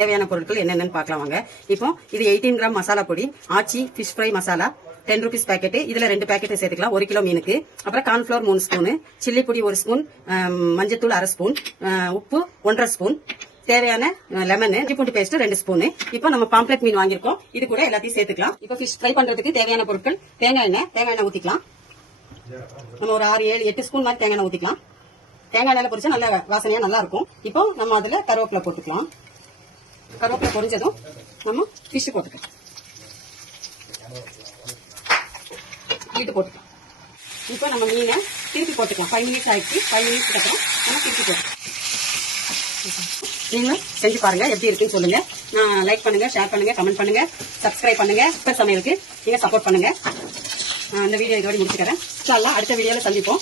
தேவையான பொருட்கள் என்னென்னு பார்க்கலாம் வாங்க. இப்போ இது 18 கிராம் மசாலா பொடி, ஆச்சி ஃபிஷ் ஃப்ரை மசாலா 10 ரூபீஸ் பேக்கெட். இதுல 2 பேக்கெட் சேர்த்துக்கலாம் 1 கிலோ மீனுக்கு. அப்புறம் கார்ன்ஃபிளவர் 3 ஸ்பூன், சில்லி பொடி 1 ஸ்பூன், மஞ்சத்தூள் 1/2 ஸ்பூன், உப்பு 1.5 ஸ்பூன், தேவையான லெமன், இஞ்சி பூண்டு பேஸ்ட் 2 ஸ்பூன். இப்போ நம்ம பாம்ப்ளெட் மீன் வாங்கியிருக்கோம், இது கூட எல்லாத்தையும் சேர்த்துக்கலாம். இப்போ ஃபிஷ் ஃப்ரை பண்றதுக்கு தேவையான பொருட்கள் தேங்காய் எண்ணெய் ஊத்திக்கலாம். நம்ம ஒரு 6, 7, 8 ஸ்பூன் மாதிரி தேங்காய் எண்ணெய் ஊத்திக்கலாம். தேங்காய் எண்ணெய் பொரிச்சா நல்ல வாசனையா நல்லா இருக்கும். இப்போ நம்ம அதுல கருவேப்பிலை போட்டுக்கலாம். கருவேப்பிலை பொரிஞ்சதும் நம்ம ஃபிஷ் போட்டுக்கலாம். இது போட்டுக்கலாம். இப்போ நம்ம மீனை திருப்பி போட்டுக்கலாம். 5 மினிட்ஸ் ஆயிடுச்சு. 5 மினிட்ஸ்க்கு அப்புறம் நம்ம திருப்பி போட்டுக்கலாம். நீங்களும் செஞ்சு பாருங்க, எப்படி இருக்குன்னு சொல்லுங்க. லைக் பண்ணுங்க, ஷேர் பண்ணுங்க, கமெண்ட் பண்ணுங்க, சப்ஸ்கிரைப் பண்ணுங்க. சமையலுக்கு நீங்க சப்போர்ட் பண்ணுங்க. இந்த வீடியோ இதோட முடிச்சுக்கிறேன். அடுத்த வீடியோல சந்திப்போம்.